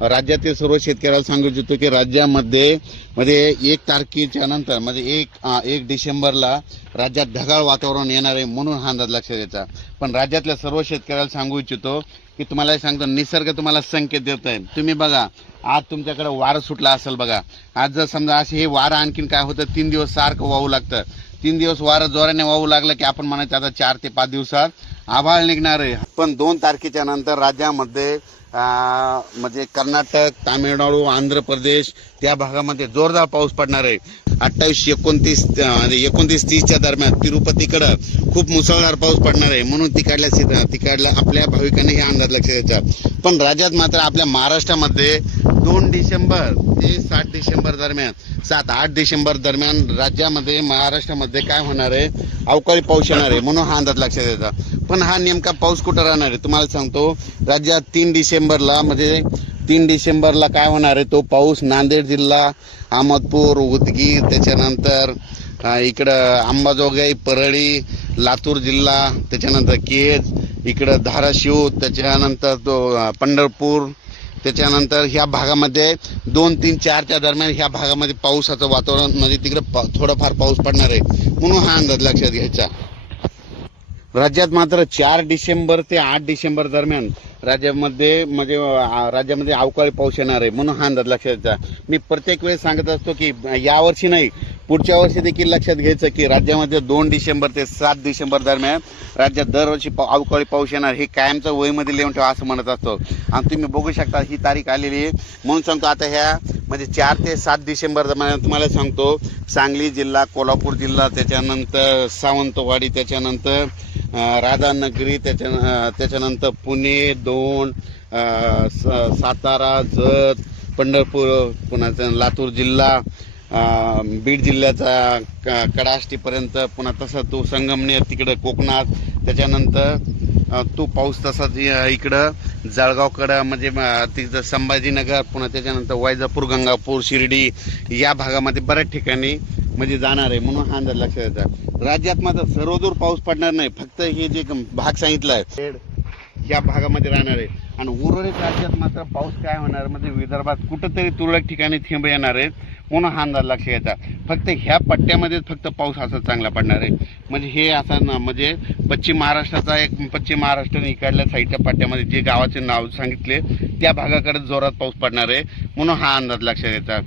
राज्यातील सर्व शेतकऱ्याला सांगू इच्छितो की राज्यामध्ये 1 तारखेच्या नंतर म्हणजे 1 डिसेंबरला राज्यात ढगाळ वातावरण येणार आहे, म्हणून हा अंदाज लक्षात घ्यायचा। पण राज्यातल्या सर्व शेतकऱ्याला सांगू इच्छितो की तुम्हाला सांगतो, निसर्ग तुम्हाला संकेत देत आहे। तुम्ही बघा, आज तुमच्याकडे वारं सुटला असेल बघा। आज जर समजा असे हे वारं आणखीन काय होतं, 3 दिवस सारखं वाहू लागतं। 3 दिवस वारं जोराने वाहू लागलं की आपण म्हणायचं आता 4 ते 5 दिवसात आभाळ निघणार आहे। पण 2 तारखेच्या नंतर राज्यामध्ये म्हणजे कर्नाटक, तामिळनाडू, आंध्र प्रदेश त्या भागामध्ये जोरदार पाऊस पडणार आहे। 28, 29, 30च्या दरम्यान तिरुपतीकडे खूप मुसळधार पाऊस पडणार आहे, म्हणून तिकडल्या आपल्या भाविकांनी हे अंदाज लक्षात घ्यायचा। पण राज्यात मात्र आपल्या महाराष्ट्रामध्ये 2 डिसेंबर ते 7 डिसेंबर दरम्यान 7-8 डिसेंबर दरम्यान राज्यामध्ये महाराष्ट्रामध्ये काय होणार आहे, अवकाळी पाऊस येणार आहे, म्हणून हा अंदाज लक्षात घ्यायचा। पण हा नेमका पाऊस कुठं राहणार आहे तुम्हाला सांगतो। राज्यात 3 डिसेंबरला काय होणार आहे, तो पाऊस नांदेड जिल्हा, अहमदपूर, उदगीर, त्याच्यानंतर इकडं अंबाजोगाई, परळी, लातूर जिल्हा, त्याच्यानंतर केज, इकडं धाराशिव, त्याच्यानंतर तो पंढरपूर, त्याच्यानंतर ह्या भागामध्ये 2, 3, 4च्या दरम्यान ह्या भागामध्ये पावसाचं वातावरण म्हणजे तिकडे थोडाफार पाऊस पडणार आहे, म्हणून हा अंदाज लक्षात घ्यायचा। राज्यात मात्र 4 डिसेंबर ते 8 डिसेंबर दरम्यान राज्यामध्ये अवकाळी पाऊस येणार आहे, म्हणून हा अंदाज लक्षात घ्यायचा। मी प्रत्येक वेळेस सांगत असतो की यावर्षी नाही, पुढच्या वर्षी देखील लक्षात घ्यायचं की राज्यामध्ये 2 डिसेंबर ते 7 डिसेंबर दरम्यान राज्यात दरवर्षी अवकाळी पाऊस येणार, हे कायमचं वहीमध्ये लिहून ठेवा असं म्हणत असतो। आणि तुम्ही बघू शकता ही तारीख आलेली आहे, म्हणून सांगतो आता ह्या म्हणजे 4 ते 7 डिसेंबर दरम्यान तुम्हाला सांगतो, सांगली जिल्हा, कोल्हापूर जिल्हा, त्याच्यानंतर सावंतवाडी, त्याच्यानंतर राधानगरी, त्याच्यानंतर पुणे, दौंड, सातारा, जत, पंढरपूर, पुन्हा लातूर जिल्हा, बीड जिल्ह्याचा कडाष्टीपर्यंत, पुन्हा तसा तो संगमनेर तिकडे कोकणात, त्याच्यानंतर तो पाऊस तसाच इकडं जळगावकडं म्हणजे तिथं संभाजीनगर, पुन्हा त्याच्यानंतर वैजापूर, गंगापूर, शिर्डी या भागामध्ये बऱ्याच ठिकाणी म्हणजे जाणार आहे, म्हणून हा अंदाज लक्षात घ्यायचा। राज्यात मात्र सर्वदूर पाऊस पडणार नाही, फक्त हे जे भाग सांगितलाय या भागामध्ये राहणार आहे। आणि उर्वरित राज्यात मात्र पाऊस काय होणार म्हणजे विदर्भात कुठंतरी तुरळक ठिकाणी थेंब येणार आहेत, म्हणून हा अंदाज लक्षात घ्यायचा। फक्त ह्या पट्ट्यामध्ये फक्त पाऊस असा चांगला पडणार आहे, म्हणजे हे असा म्हणजे पश्चिम महाराष्ट्र इकडल्या साईडच्या पट्ट्यामध्ये जे गावाचे नाव सांगितले त्या भागाकडे जोरात पाऊस पडणार आहे, म्हणून हा अंदाज लक्षात घ्यायचा।